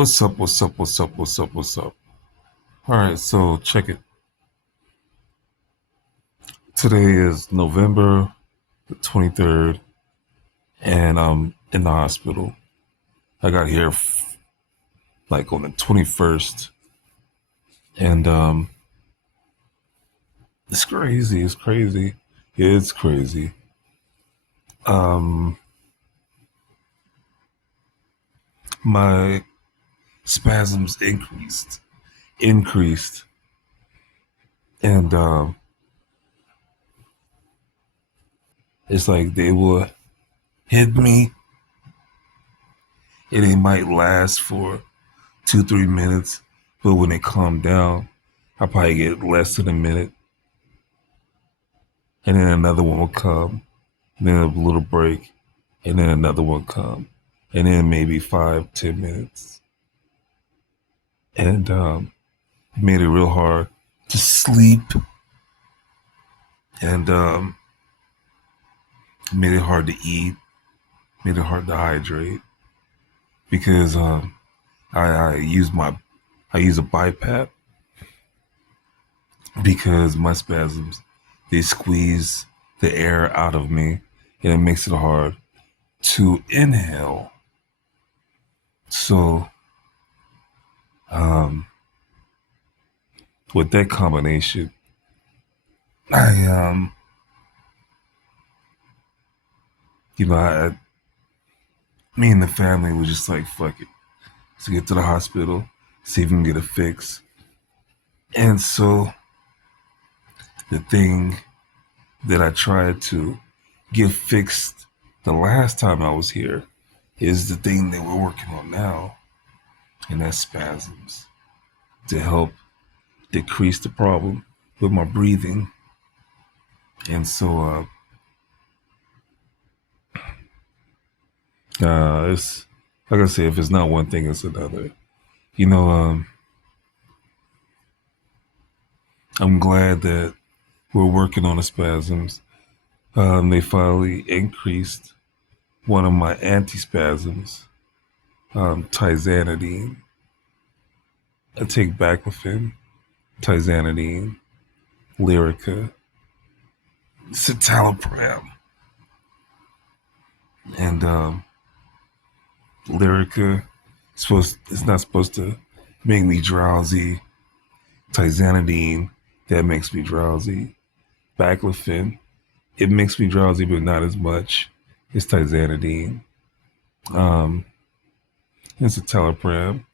What's up? What's up? What's up? What's up? What's up? All right, so check it. Today is November the 23rd, and I'm in the hospital. I got here like on the 21st, and it's crazy. It's crazy. It's crazy. Um, my spasms increased, and it's like they will hit me, and it might last for 2, 3 minutes, but when they calm down, I probably get less than a minute, and then another one will come, and then a little break, and then another one come, and then maybe 5, 10 minutes, and it made it real hard to sleep, and made it hard to eat, made it hard to hydrate, because I use a BiPAP because my spasms, they squeeze the air out of me, and it makes it hard to inhale. So, with that combination, I me and the family was just like, fuck it, let's get to the hospital, see if we can get a fix. And so, the thing that I tried to get fixed the last time I was here is the thing that we're working on now, and that's spasms, to help decrease the problem with my breathing. And so it's like I say, if it's not one thing, it's another. You know, I'm glad that we're working on the spasms. They finally increased one of my antispasms, tizanidine. I take baclofen, tizanidine, Lyrica, citalopram, and Lyrica it's not supposed to make me drowsy. Tizanidine, that makes me drowsy. Baclofen, it makes me drowsy, but not as much as tizanidine. Um, it's a citalopram.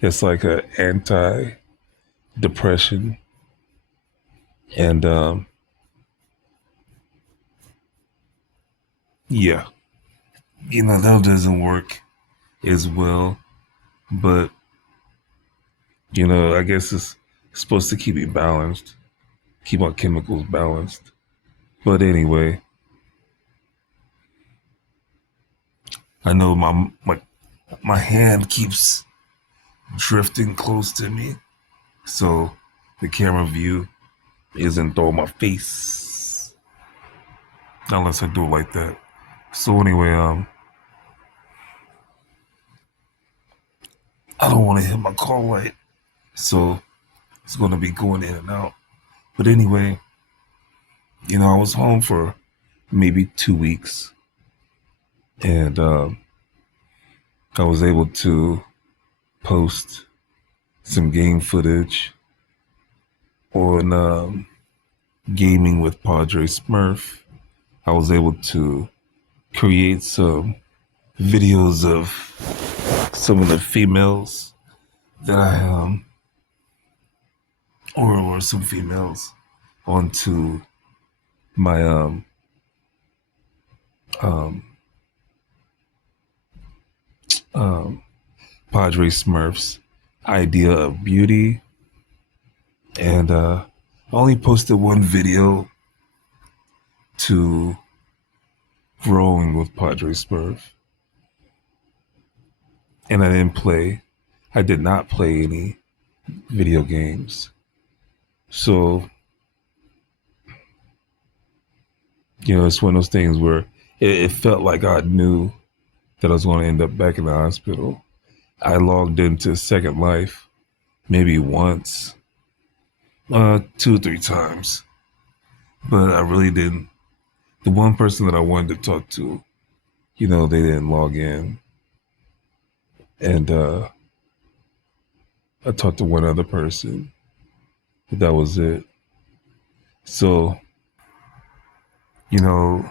It's like an anti-depression, and yeah, that doesn't work as well, but I guess it's supposed to keep me balanced, keep my chemicals balanced. But anyway, I know my hand keeps drifting close to me, so the camera view isn't on my face unless I do it like that. So anyway, I don't want to hit my call light, so it's going to be going in and out. But anyway, I was home for maybe 2 weeks, and I was able to post some game footage on gaming with Padre Smurf. I was able to create some videos of some of the females that I or some females onto my um um Padre Smurf's idea of beauty, and I only posted one video to growing with Padre Smurf, and I did not play any video games. So, it's one of those things where it felt like I knew that I was going to end up back in the hospital. I logged into Second Life maybe once, 2 or 3 times, but I really didn't. The one person that I wanted to talk to, they didn't log in, and I talked to one other person, but that was it. So, you know,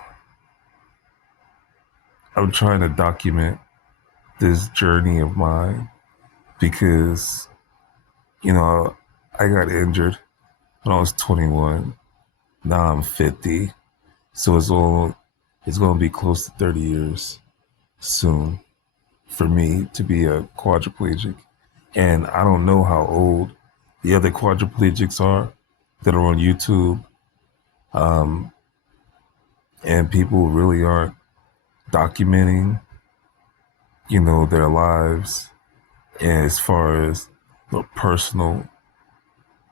I'm trying to document this journey of mine because, you know, I got injured when I was 21. Now I'm 50. So it's going to be close to 30 years soon for me to be a quadriplegic. And I don't know how old the other quadriplegics are that are on YouTube. And people really aren't documenting, their lives as far as the personal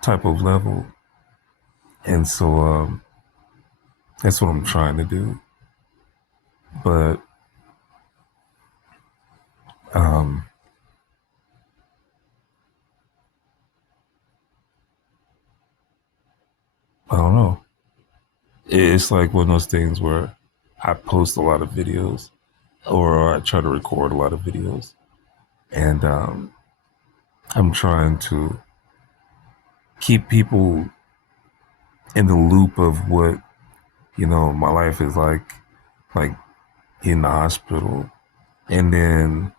type of level. And so that's what I'm trying to do. But um, I don't know. It's like one of those things where I post a lot of videos or I try to record a lot of videos. And I'm trying to keep people in the loop of what, my life is like in the hospital. And then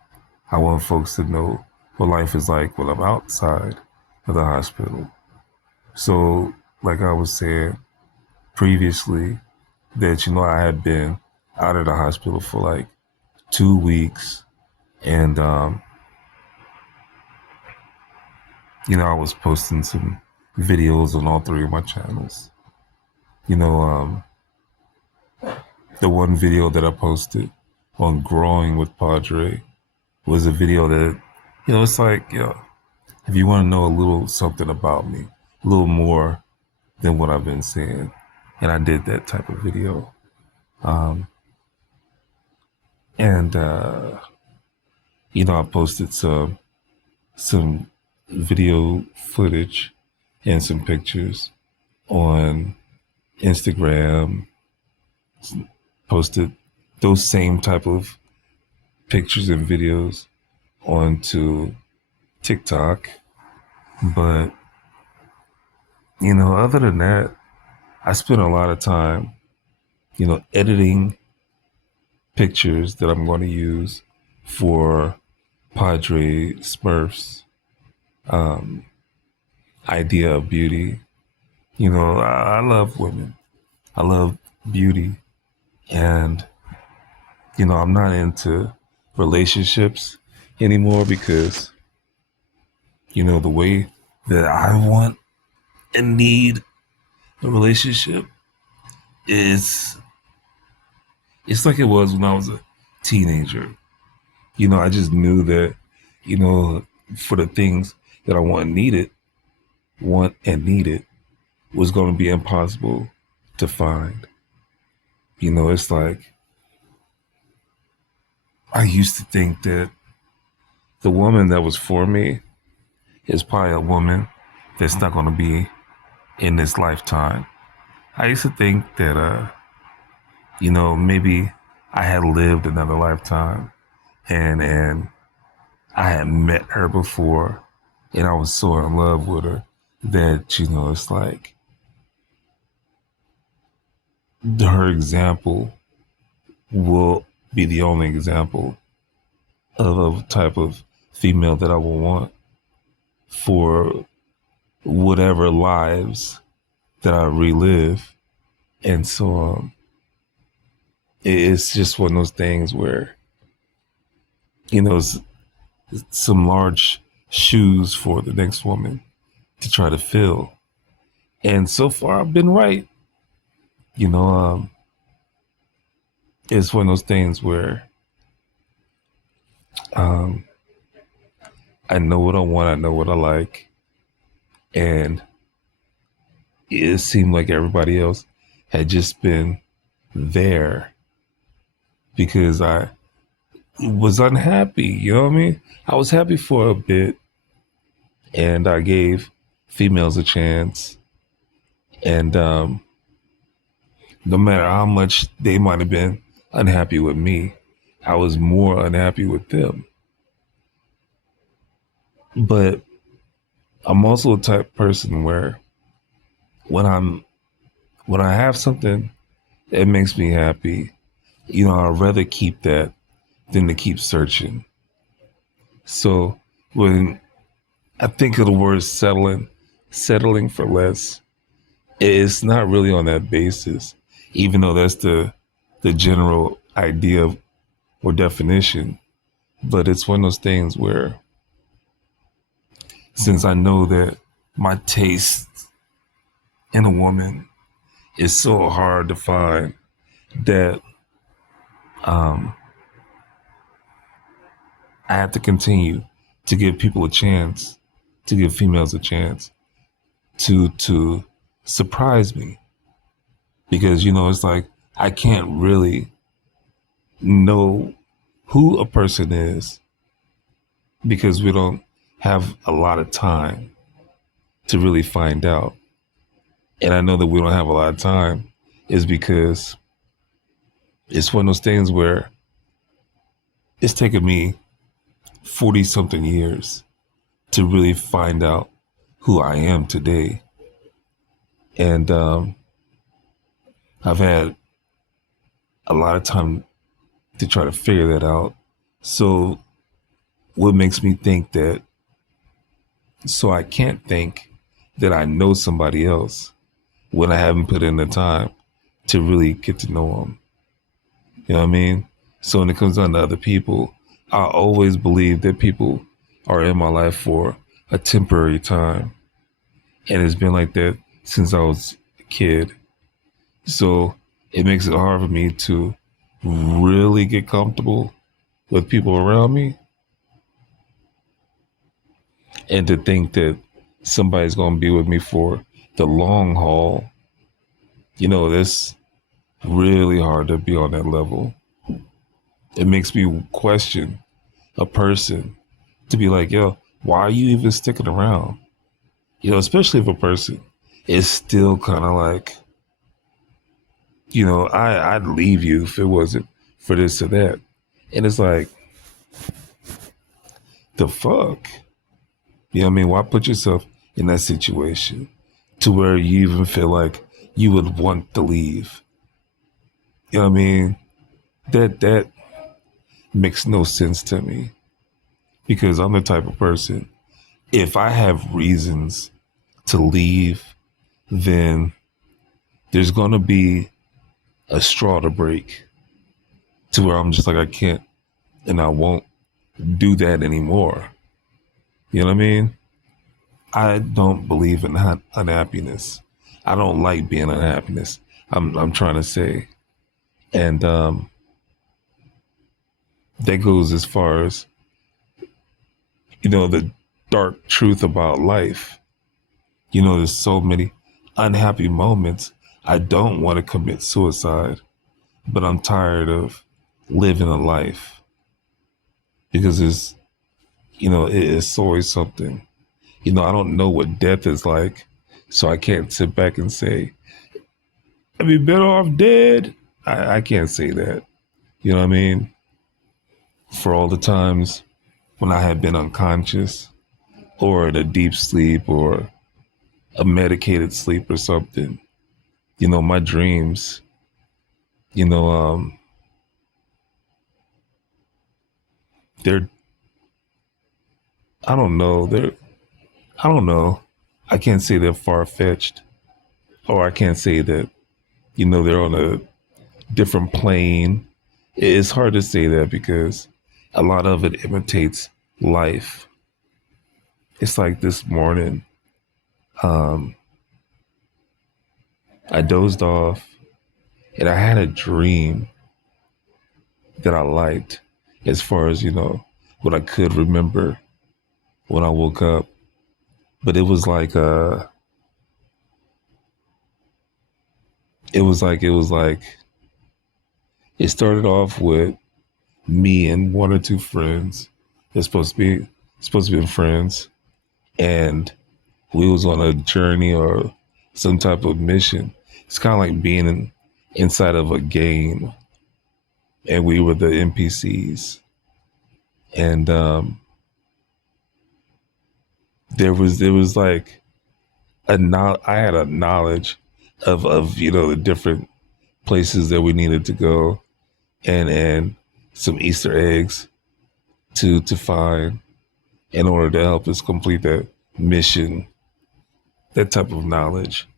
I want folks to know what life is like when I'm outside of the hospital. So, like I was saying previously, that, I had been out of the hospital for like 2 weeks. And, I was posting some videos on all 3 of my channels. The one video that I posted on growing with Podrey was a video that, it's like, if you want to know a little something about me, a little more than what I've been saying. And I did that type of video. And, I posted some video footage and some pictures on Instagram, posted those same type of pictures and videos onto TikTok. But, other than that, I spent a lot of time, editing pictures that I'm going to use for Padre Smurf's idea of beauty. I love women. I love beauty. And, I'm not into relationships anymore because, the way that I want and need a relationship is, it's like it was when I was a teenager. I just knew that, for the things that I want and needed was going to be impossible to find. It's like, I used to think that the woman that was for me is probably a woman that's not going to be in this lifetime. I used to think that, maybe I had lived another lifetime and I had met her before and I was so in love with her that, it's like her example will be the only example of a type of female that I will want for whatever lives that I relive. And so it's just one of those things where, it's some large shoes for the next woman to try to fill. And so far I've been right. It's one of those things where um, I know what I want, I know what I like. And it seemed like everybody else had just been there because I was unhappy. You know what I mean? I was happy for a bit, and I gave females a chance. And no matter how much they might have been unhappy with me, I was more unhappy with them. But I'm also a type of person where when when I have something that makes me happy, I'd rather keep that than to keep searching. So when I think of the word settling for less, it's not really on that basis, even though that's the general idea or definition. But it's one of those things where, since I know that my taste in a woman is so hard to find, that um, I have to continue to give people a chance, to give females a chance to surprise me, because it's like I can't really know who a person is because we don't have a lot of time to really find out. And I know that we don't have a lot of time is because it's one of those things where it's taken me 40 something years to really find out who I am today. And I've had a lot of time to try to figure that out. So what makes me think that, so I can't think that I know somebody else when I haven't put in the time to really get to know them. You know what I mean? So when it comes down to other people, I always believe that people are in my life for a temporary time. And it's been like that since I was a kid. So it makes it hard for me to really get comfortable with people around me, and to think that somebody's going to be with me for the long haul. That's really hard to be on that level. It makes me question a person, to be like, yo, why are you even sticking around? Especially if a person is still kind of like, I'd leave you if it wasn't for this or that. And it's like, the fuck? You know what I mean? Why put yourself in that situation to where you even feel like you would want to leave? You know what I mean? That makes no sense to me, because I'm the type of person, if I have reasons to leave, then there's going to be a straw to break to where I'm just like, I can't and I won't do that anymore. You know what I mean? I don't believe in unhappiness. I don't like being unhappiness. I'm trying to say. And that goes as far as, the dark truth about life. There's so many unhappy moments. I don't want to commit suicide, but I'm tired of living a life, because it's always something. I don't know what death is like, so I can't sit back and say, I'd be better off dead. I can't say that. You know what I mean? For all the times when I had been unconscious or in a deep sleep or a medicated sleep or something, my dreams, you know, um, they're, I don't know, I don't know. I can't say they're far fetched, or I can't say that, they're on a different plane. It's hard to say that because a lot of it imitates life. It's like this morning, um, I dozed off and I had a dream that I liked, as far as, what I could remember when I woke up. But it was like, it started off with me and one or two friends. They're supposed to be friends, and we was on a journey or some type of mission. It's kind of like being inside of a game, and we were the NPCs. And there was like I had a knowledge of the different places that we needed to go, and some Easter eggs to find in order to help us complete that mission, that type of knowledge.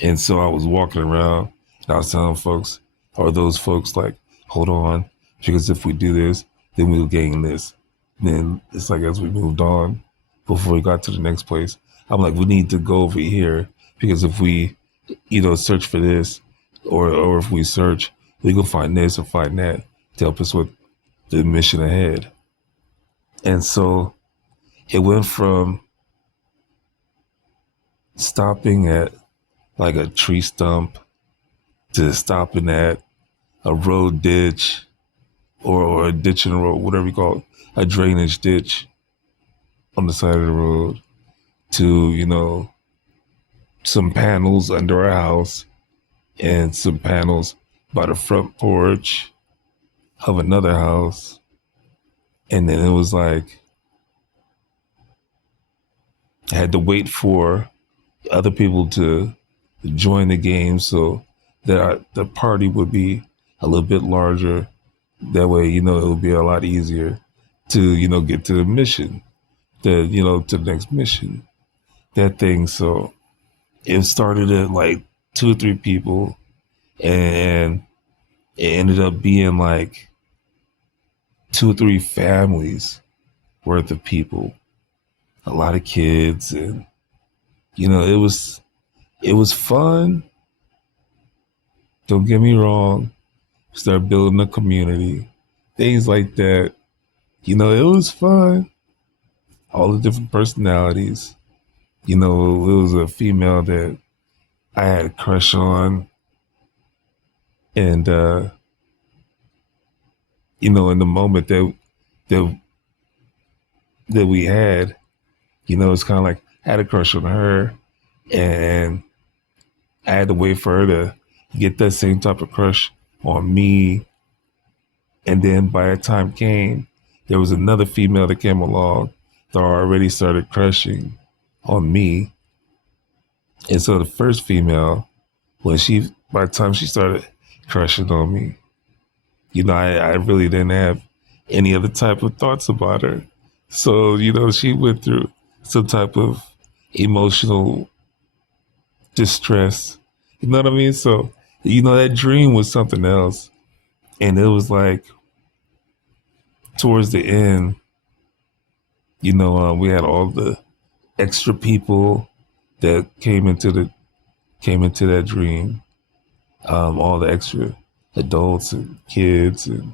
And so I was walking around and I was telling folks, or those folks, like, hold on, because if we do this, then we'll gain this. Then it's like as we moved on, before we got to the next place, I'm like, we need to go over here because if we, search for this, or if we search, we can find this or find that to help us with the mission ahead. And so it went from stopping at like a tree stump to stopping at a road ditch or a ditch in the road, whatever you call it, a drainage ditch on the side of the road, to, some panels under our house and some panels by the front porch of another house. And then it was like, I had to wait for other people to join the game so that the party would be a little bit larger. That way, it would be a lot easier to, get to the mission, to the next mission, that thing. So it started at like 2 or 3 people, and it ended up being like 2 or 3 families worth of people, a lot of kids, and it was fun. Don't get me wrong. Start building a community, things like that. It was fun. All the different personalities. It was a female that I had a crush on, and in the moment that that we had, it's kind of like I had a crush on her, and I had to wait for her to get that same type of crush on me. And then by the time came, there was another female that came along that already started crushing on me. And so the first female, by the time she started crushing on me, I really didn't have any other type of thoughts about her. So, she went through some type of emotional distress. You know what I mean? So, that dream was something else. And it was like towards the end, we had all the extra people that came into that dream, all the extra adults and kids, and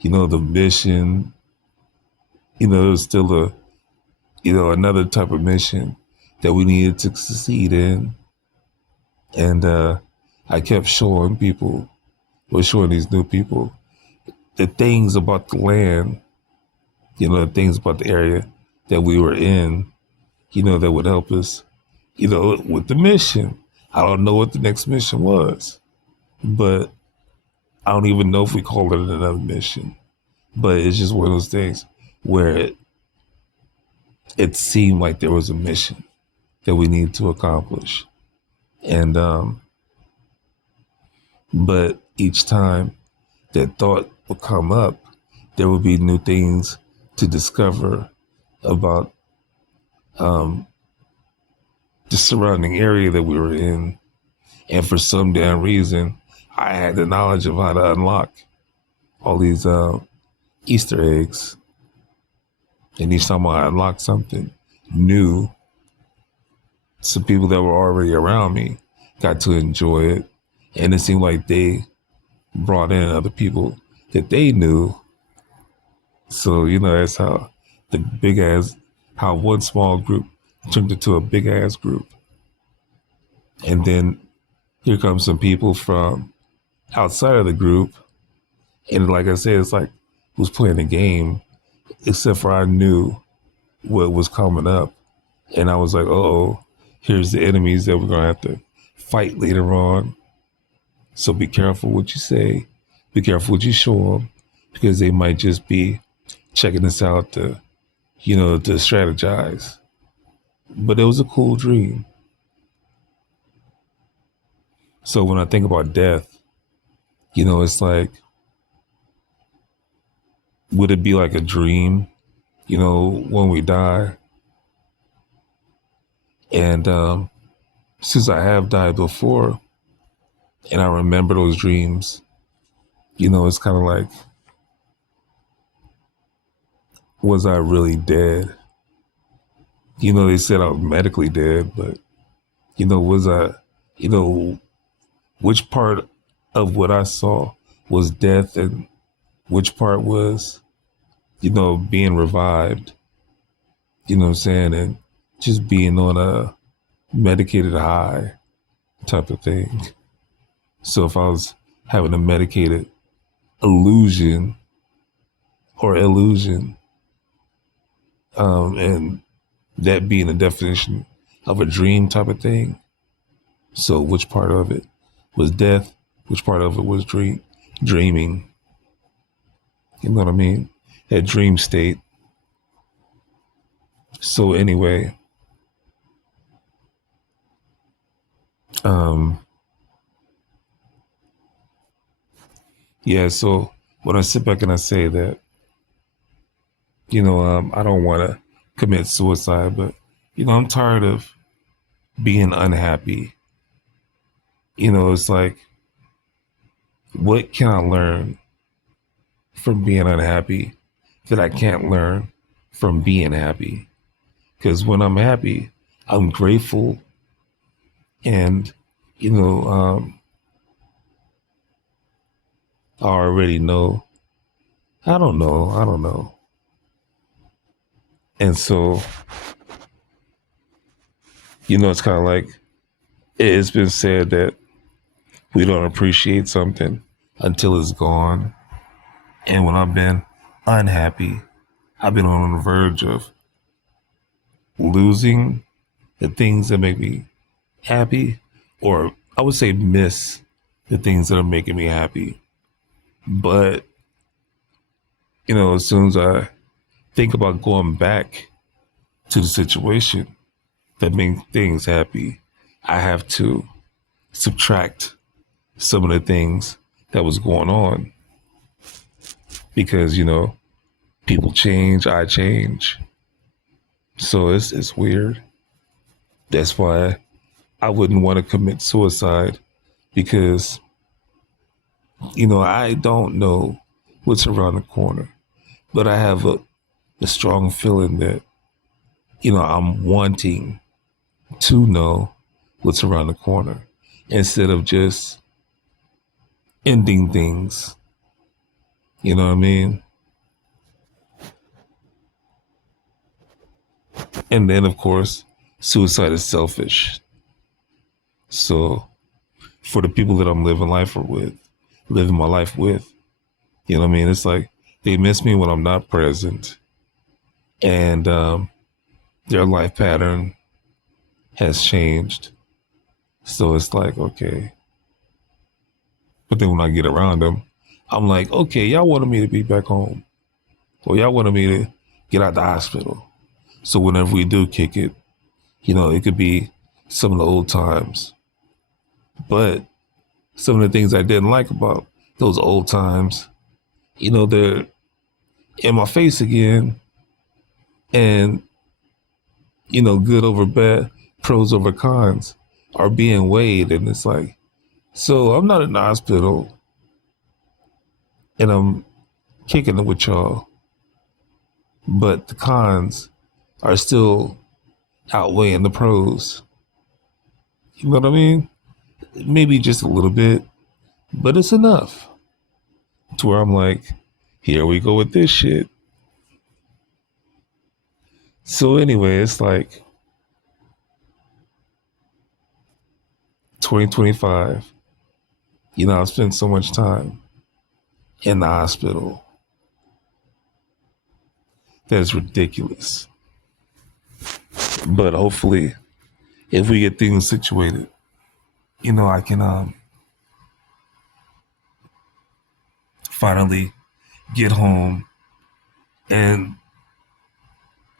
the mission. It was still another type of mission that we needed to succeed in, and I kept showing these new people the things about the land, the things about the area that we were in, that would help us, with the mission. I don't know what the next mission was, but I don't even know if we called it another mission. But it's just one of those things where it seemed like there was a mission that we needed to accomplish. And but each time that thought would come up, there would be new things to discover about the surrounding area that we were in. And for some damn reason, I had the knowledge of how to unlock all these Easter eggs. And each time I unlocked something new, some people that were already around me got to enjoy it. And it seemed like they brought in other people that they knew. So, that's how one small group turned into a big ass group. And then here comes some people from outside of the group. And like I said, it's like was playing the game, except for I knew what was coming up. And I was like, oh, here's the enemies that we're going to have to fight later on. So be careful what you say. Be careful what you show them, because they might just be checking this out to, to strategize. But it was a cool dream. So when I think about death, it's like, would it be like a dream, when we die? And since I have died before and I remember those dreams, it's kind of like, was I really dead? They said I was medically dead, but, was I, which part of what I saw was death and which part was, being revived, what I'm saying? And just being on a medicated high type of thing. So if I was having a medicated illusion, and that being the definition of a dream type of thing. So which part of it was death? Which part of it was dreaming? You know what I mean? That dream state. So anyway, yeah, so when I sit back and I say that, I don't want to commit suicide, but, I'm tired of being unhappy. It's like, what can I learn from being unhappy that I can't learn from being happy? Because when I'm happy, I'm grateful, and, I already know. I don't know. And so, it's kind of like, it's been said that we don't appreciate something until it's gone. And when I've been unhappy, I've been on the verge of losing the things that make me happy, or I would say miss the things that are making me happy. But, as soon as I think about going back to the situation that made things happy, I have to subtract some of the things that was going on, because, people change, I change. So it's weird. That's why I wouldn't want to commit suicide, because, I don't know what's around the corner, but I have a strong feeling that, I'm wanting to know what's around the corner instead of just ending things. You know what I mean? And then, of course, suicide is selfish. So for the people that I'm living my life with, you know what I mean? It's like they miss me when I'm not present. And their life pattern has changed. So it's like, okay. But then when I get around them, I'm like, okay, y'all wanted me to be back home. Or y'all wanted me to get out the hospital. So whenever we do kick it, it could be some of the old times. But some of the things I didn't like about those old times, they're in my face again. And, good over bad, pros over cons are being weighed. And it's like, so I'm not in the hospital and I'm kicking it with y'all, but the cons are still outweighing the pros. You know what I mean? Maybe just a little bit, but it's enough to where I'm like, here we go with this shit. So anyway, it's like 2025. I've spent so much time in the hospital. That is ridiculous. But hopefully, if we get things situated, I can finally get home and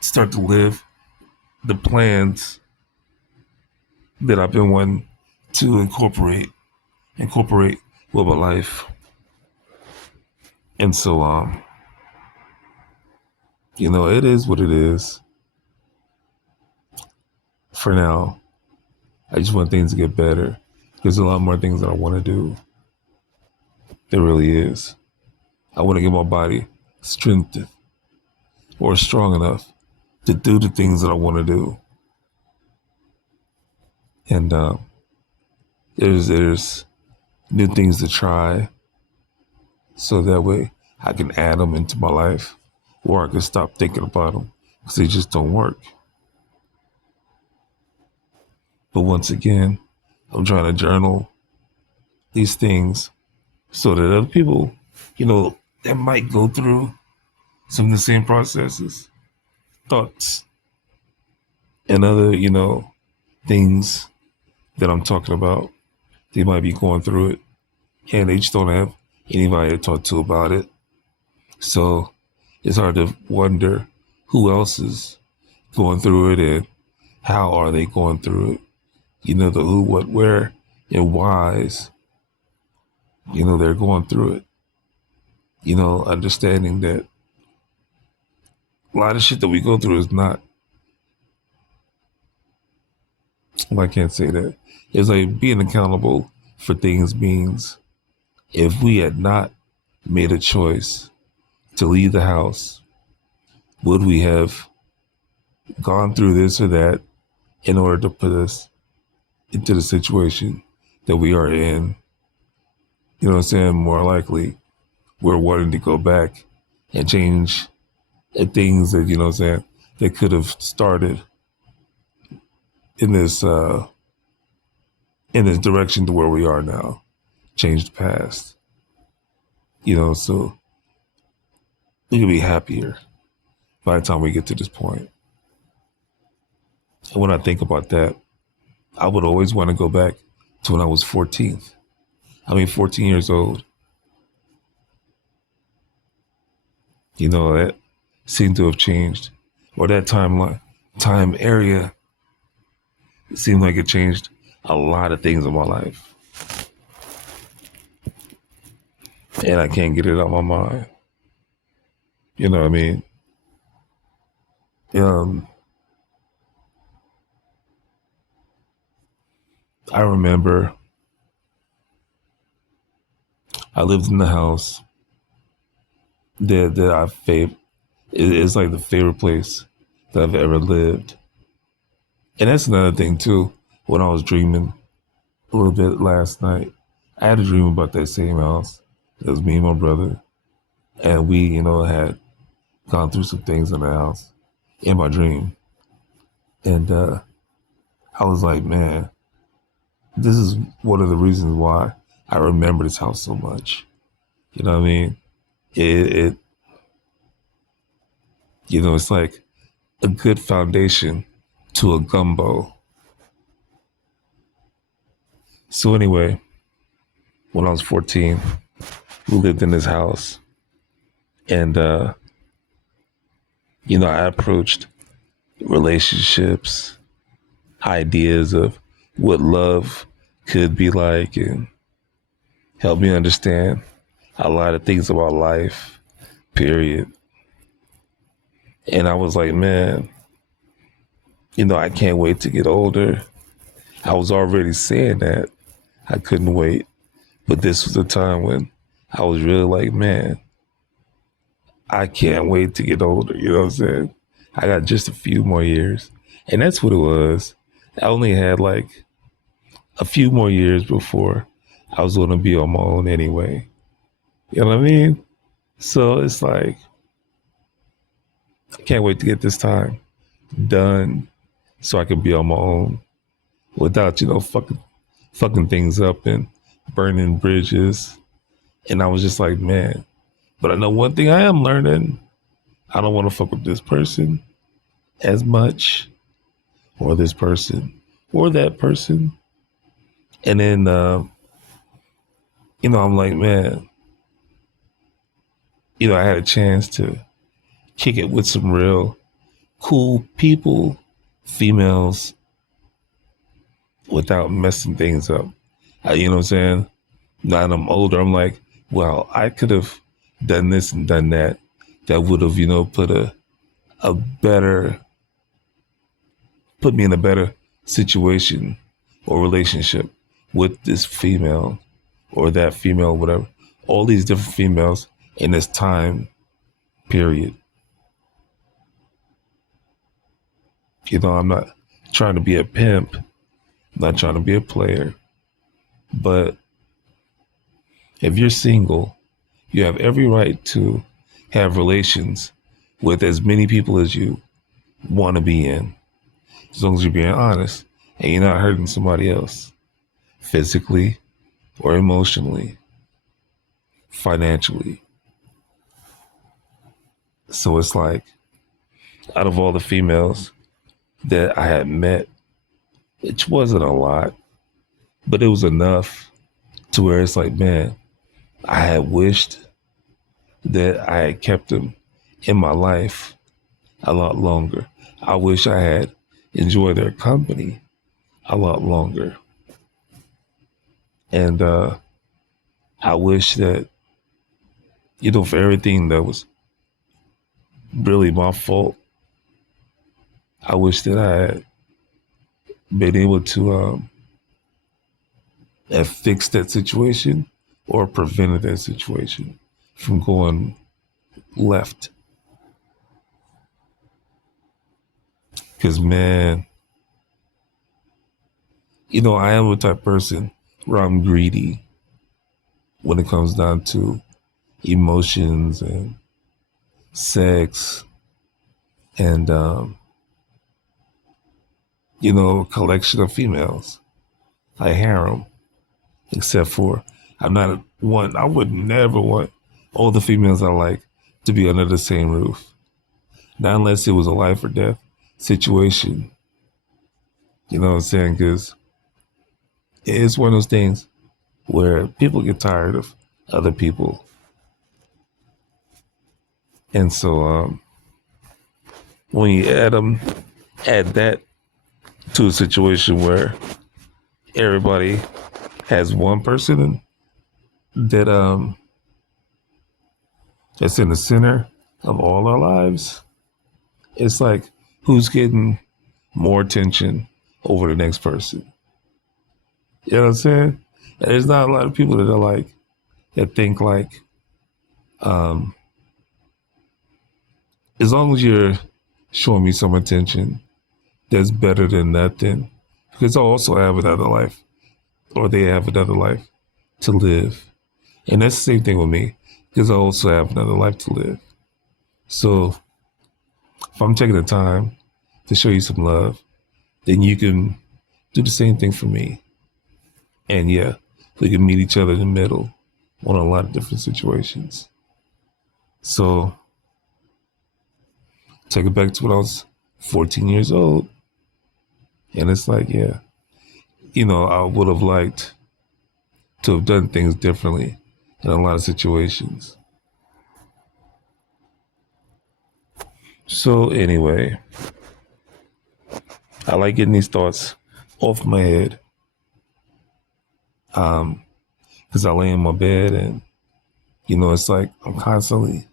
start to live the plans that I've been wanting to incorporate with my life. And so, it is what it is. For now, I just want things to get better. There's a lot more things that I want to do. There really is. I want to get my body strengthened or strong enough to do the things that I want to do. And there's new things to try, so that way I can add them into my life, or I can stop thinking about them because they just don't work. But once again, I'm trying to journal these things so that other people, that might go through some of the same processes, thoughts, and other, things that I'm talking about, they might be going through it, and they just don't have anybody to talk to about it. So it's hard to wonder who else is going through it and how are they going through it. The who, what, where, and whys. They're going through it. Understanding that a lot of shit that we go through is not, well, I can't say that. It's like being accountable for things means if we had not made a choice to leave the house, would we have gone through this or that in order to put us into the situation that we are in? You know what I'm saying? More likely, we're wanting to go back and change things that, you know what I'm saying, that could have started in this direction to where we are now. Change the past. So we can be happier by the time we get to this point. And when I think about that, I would always want to go back to when I was 14 years old. That seemed to have changed. Or that time area, it seemed like it changed a lot of things in my life. And I can't get it out of my mind. You know what I mean? I remember I lived in the house that I favorite. It's like the favorite place that I've ever lived. And that's another thing too. When I was dreaming a little bit last night, I had a dream about that same house. It was me and my brother. And we, had gone through some things in the house in my dream. And I was like, man, this is one of the reasons why I remember this house so much. You know what I mean? It's like a good foundation to a gumbo. So anyway, when I was 14, we lived in this house. And, I approached relationships, ideas of what love could be like, and helped me understand a lot of things about life, period. And I was like, man, I can't wait to get older. I was already saying that I couldn't wait. But this was the time when I was really like, man, I can't wait to get older. You know what I'm saying? I got just a few more years. And that's what it was. I only had like a few more years before I was going to be on my own anyway. You know what I mean? So it's like, I can't wait to get this time done so I can be on my own without, fucking things up and burning bridges. And I was just like, man, but I know one thing I am learning. I don't want to fuck with this person as much, or this person, or that person. And then, I'm like, man, I had a chance to kick it with some real cool people, females, without messing things up. You know what I'm saying? Now that I'm older, I'm like, well, I could have done this and done that. That would have, put a better, put me in a better situation or relationship with this female or that female, whatever. All these different females in this time period. I'm not trying to be a pimp, not trying to be a player, but if you're single, you have every right to have relations with as many people as you want to be in, as long as you're being honest and you're not hurting somebody else physically or emotionally, financially. So it's like, out of all the females that I had met, it wasn't a lot, but it was enough to where it's like, man, I had wished that I had kept them in my life a lot longer. I wish I had enjoyed their company a lot longer. And I wish that, for everything that was really my fault, I wish that I had been able to have fixed that situation or prevented that situation from going left. Because, man, I am a type of person where I'm greedy when it comes down to emotions and sex and, a collection of females. I harem, except for I would never want all the females I like to be under the same roof. Not unless it was a life or death situation. You know what I'm saying? Because it's one of those things where people get tired of other people. And so when you add that to a situation where everybody has one person that that's in the center of all our lives, it's like, who's getting more attention over the next person? You know what I'm saying? And there's not a lot of people that think like, as long as you're showing me some attention, that's better than nothing. Because I also have another life, or they have another life to live. And that's the same thing with me, because I also have another life to live. So if I'm taking the time to show you some love, then you can do the same thing for me. And yeah, we can meet each other in the middle on a lot of different situations. So take it back to when I was 14 years old. And it's like, yeah, I would have liked to have done things differently in a lot of situations. So anyway, I like getting these thoughts off my head. Because I lay in my bed and, it's like I'm constantly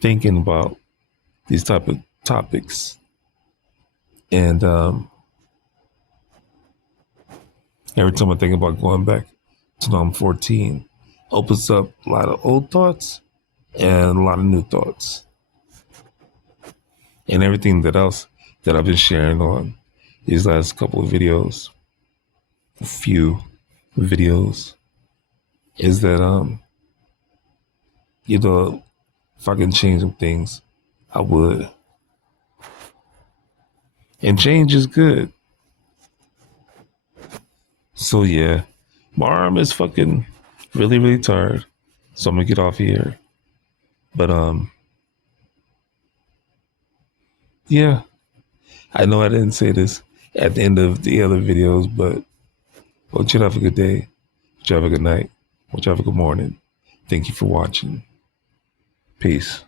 thinking about these type of topics. And every time I think about going back to when I'm 14, opens up a lot of old thoughts and a lot of new thoughts. And everything that else that I've been sharing on these last couple of videos, a few videos, is that, if I can change some things, I would. And change is good. So yeah, my arm is fucking really, really tired. So I'm gonna get off here. But Yeah, I know I didn't say this at the end of the other videos, but well, you have a good day. You have a good night. You have a good morning. Thank you for watching. Peace.